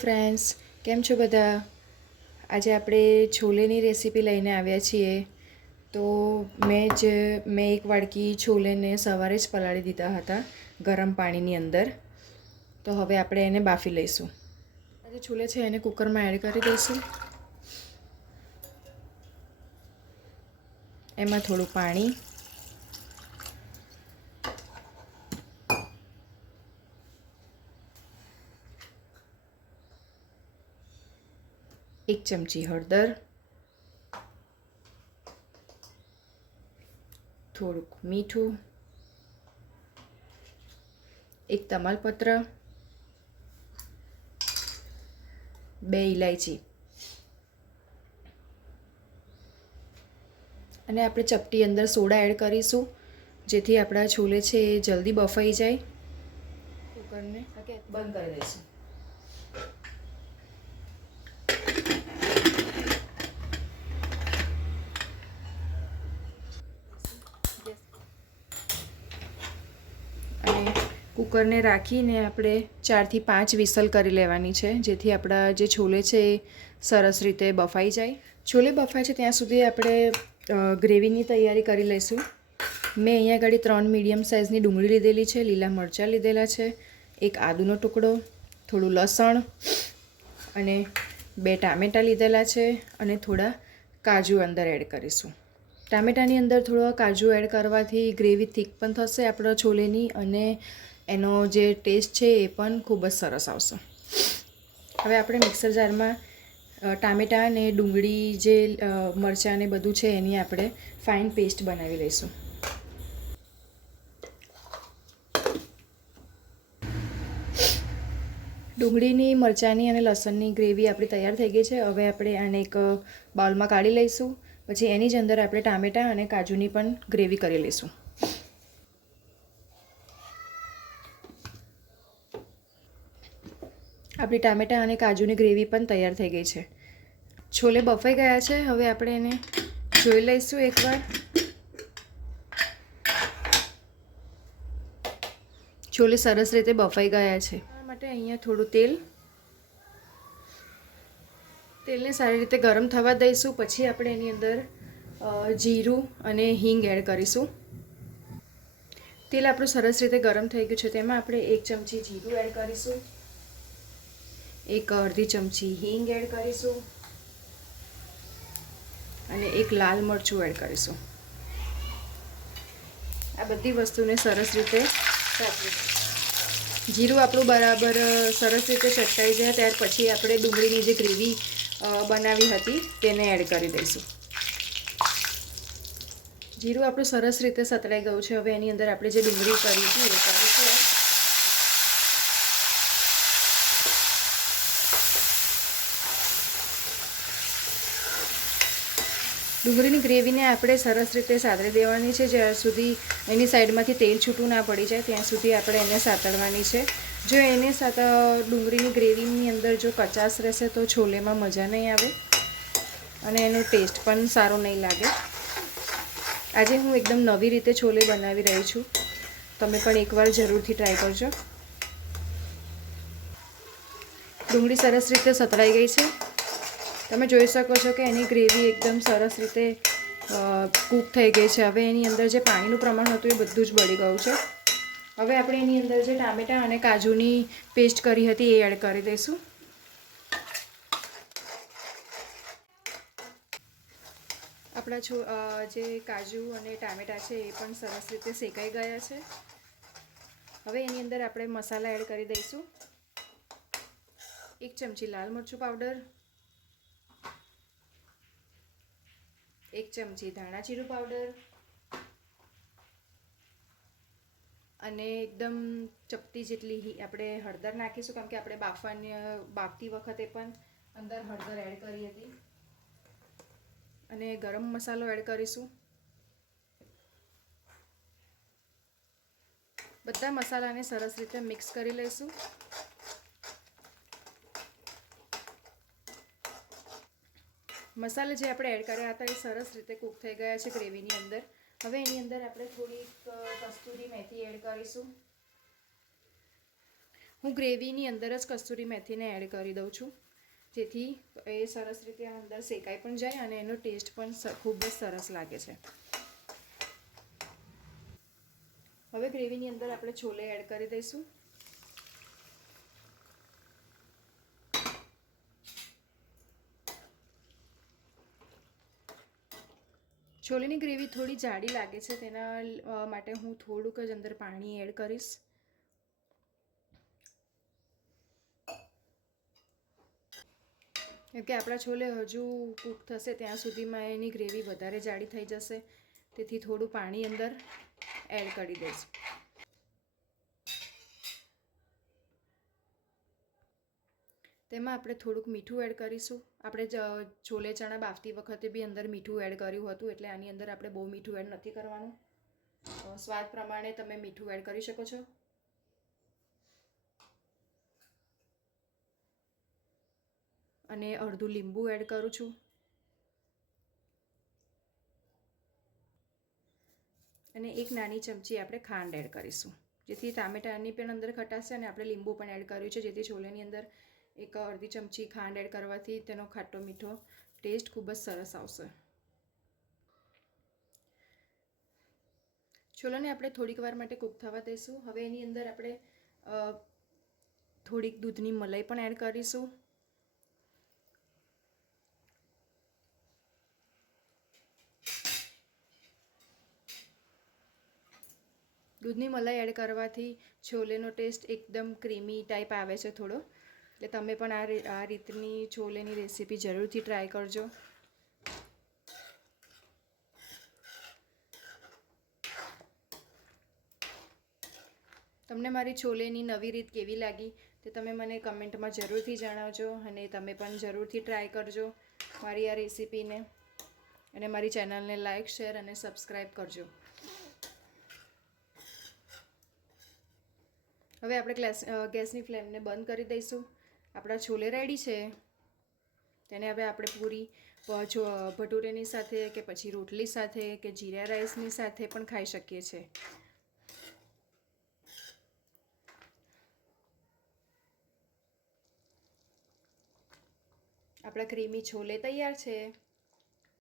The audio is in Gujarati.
ફ્રેન્ડ્સ, કેમ છો બધા? આજે આપણે છોલેની રેસીપી લઈને આવ્યા છીએ. તો મેં એક વાડકી છોલેને સવારે જ પલાળી દીધા હતા ગરમ પાણીની અંદર. તો હવે આપણે એને બાફી લઈશું. આજે છોલે છે એને કુકરમાં એડ કરી દઈશું. એમાં થોડું પાણી, એક ચમચી હળદર, થોડુંક મીઠું, એક તમાલપત્ર, 2 ઇલાયચી અને આપણે ચપટી અંદર સોડા એડ કરીશું જેથી આપણા છોલે છે એ જલ્દી બફાઈ જાય. કુકરને બંધ કરી દઈશું. અને કુકરને રાખીને આપણે 4 થી 5 વિસલ કરી લેવાની છે જેથી આપણા જે છોલે છે એ સરસ રીતે બફાઈ જાય. છોલે બફાય છે ત્યાં સુધી આપણે ગ્રેવીની તૈયારી કરી લઈશું. મેં અહીંયા આગળ 3 મીડિયમ સાઇઝની ડુંગળી લીધેલી છે, લીલા મરચાં લીધેલા છે, એક આદુનો ટુકડો, થોડું લસણ અને 2 ટામેટાં લીધેલા છે અને થોડા કાજુ અંદર એડ કરીશું. ટામેટાની અંદર થોડા કાજુ એડ કરવાથી ગ્રેવી થીક પણ થશે આપણા છોલેની અને એનો જે ટેસ્ટ છે એ પણ ખૂબ જ સરસ આવશે. હવે આપણે મિક્સર જારમાં ટામેટાં અને ડુંગળી જે મરચાં ને બધું છે એની આપણે ફાઇન પેસ્ટ બનાવી લઈશું. ડુંગળીની, મરચાંની અને લસણની ગ્રેવી આપણી તૈયાર થઈ ગઈ છે. હવે આપણે આને એક બાઉલમાં કાઢી લઈશું. પછી એની જ અંદર આપણે ટામેટાં અને કાજુની પણ ગ્રેવી કરી લઈશું. આપણી ટામેટાં અને કાજુની ગ્રેવી પણ તૈયાર થઈ ગઈ છે. છોલે બફાઈ ગયા છે. હવે આપણે એને જોઈ લઈશું એકવાર. છોલે સરસ રીતે બફાઈ ગયા છે. આ માટે અહીંયા થોડું તેલને સારી રીતે ગરમ થવા દઈશું. પછી આપણે એની અંદર જીરું અને હિંગ એડ કરીશું. તેલ આપણું સરસ રીતે ગરમ થઈ ગયું છે. તેમાં આપણે 1 ચમચી જીરું એડ કરીશું, 1 અડધી ચમચી હિંગ એડ કરીશું અને 1 લાલ મરચું એડ કરીશું. આ બધી વસ્તુને સરસ રીતે સાતળીશું. જીરું આપણું બરાબર સરસ રીતે ચટકાઈ જાય ત્યાર પછી આપણે ડુંગળીની જે ગ્રેવી બનાવી હતી તેને એડ કરી દઈશું. જીરું આપણું સરસ રીતે સતળાઈ ગયું છે. હવે એની અંદર આપણે જે ડુંગળી કરી હતી એ કરીશું. ડુંગળીની ગ્રેવીને આપણે સરસ રીતે સાતળી દેવાની છે. જ્યાં સુધી એની સાઈડમાંથી તેલ છૂટું ના પડી જાય ત્યાં સુધી આપણે એને સાતળવાની છે. જો એને ડુંગળીની ગ્રેવીની અંદર જો કચાશ રહેશે તો છોલેમાં મજા નહીં આવે અને એનો ટેસ્ટ પણ સારો નહીં લાગે. આજે હું એકદમ નવી રીતે છોલે બનાવી રહી છું. તમે પણ એકવાર જરૂરથી ટ્રાય કરજો. ડુંગળી સરસ રીતે સતળાઈ ગઈ છે. તમે જોઈ શકો છો કે એની ગ્રેવી એકદમ સરસ રીતે કૂક થઈ ગઈ છે. હવે એની અંદર જે પાણીનું પ્રમાણ હતું એ બધું જ બળી ગયું છે. હવે આપણે એની અંદર જે ટામેટાં અને કાજુની પેસ્ટ કરી હતી એ એડ કરી દઈશું. આપણા જે કાજુ અને ટામેટાં છે એ પણ સરસ રીતે શેકાઈ ગયા છે. હવે એની અંદર આપણે મસાલા એડ કરી દઈશું. 1 ચમચી લાલ મરચું પાવડર, 1 ચમચી ધાણા જીરું પાવડર અને એકદમ ચપટી જેટલી આપણે હળદર નાખીશું કારણ કે આપણે બાફતી વખતે પણ અંદર હળદર એડ કરી હતી. અને ગરમ મસાલો એડ કરીશું. બધા મસાલાને સરસ રીતે મિક્સ કરી લઈશું. મસાલા જે આપણે એડ કર્યા હતા એ સરસ રીતે કૂક થઈ ગયા છે ગ્રેવીની અંદર. હવે એની અંદર આપણે થોડીક કસ્તુરી મેથી એડ કરીશું હું ગ્રેવીની અંદર જ કસ્તુરી મેથીને એડ કરી દઉં છું, જેથી એ સરસ રીતે અંદર શેકાઈ પણ જાય અને એનો ટેસ્ટ પણ ખૂબ જ સરસ લાગે છે. હવે ગ્રેવીની અંદર આપણે છોલે એડ કરી દઈશું. છોલેની ગ્રેવી થોડી જાડી લાગે છે, તેના માટે હું થોડુંક જ અંદર પાણી એડ કરીશ. કેમ કે આપણા છોલે હજુ કૂક થશે ત્યાં સુધીમાં એની ગ્રેવી વધારે જાડી થઈ જશે, તેથી થોડું પાણી અંદર એડ કરી દઈશ. તેમાં આપણે થોડુંક મીઠું એડ કરીશું. આપણે છોલે ચણા બાફતી વખતે બી અંદર મીઠું એડ કર્યું હતું, એટલે આની અંદર આપણે બહુ મીઠું એડ નથી કરવાનું. સ્વાદ પ્રમાણે તમે મીઠું એડ કરી શકો છો. અને અડધું લીંબુ એડ કરું છું. અને એક નાની ચમચી આપણે ખાંડ એડ કરીશું, જેથી ટામેટાની પણ અંદર ખટાશે અને આપણે લીંબુ પણ એડ કર્યું છે, જેથી છોલેની અંદર એક અડધી ચમચી ખાંડ એડ કરવાથી તેનો ખાટો મીઠો ટેસ્ટ ખૂબ જ સરસ આવશે. છોલાને આપણે થોડીક વાર માટે કૂક થવા દઈશું. હવે એની અંદર આપણે થોડીક દૂધની મલાઈ પણ એડ કરીશું. દૂધની મલાઈ એડ કરવાથી છોલેનો ટેસ્ટ એકદમ ક્રીમી ટાઈપ આવે છે થોડો. એટલે તમે પણ આ રીતની છોલેની રેસીપી જરૂરથી ટ્રાય કરજો. તમને મારી છોલેની નવી રીત કેવી લાગી તે તમે મને કમેન્ટમાં જરૂરથી જણાવજો, અને તમે પણ જરૂરથી ટ્રાય કરજો મારી આ રેસીપીને, અને મારી ચેનલને લાઇક, શેર અને સબસ્ક્રાઈબ કરજો. હવે આપણે ગેસની ફ્લેમને બંધ કરી દઈશું. આપણા છોલે રેડી છે. તેને હવે આપણે પૂરી ભટુરેની સાથે કે પછી રોટલી સાથે કે જીરા રાઈસની સાથે પણ ખાઈ શકીએ છીએ. આપણા ક્રીમી છોલે તૈયાર છે.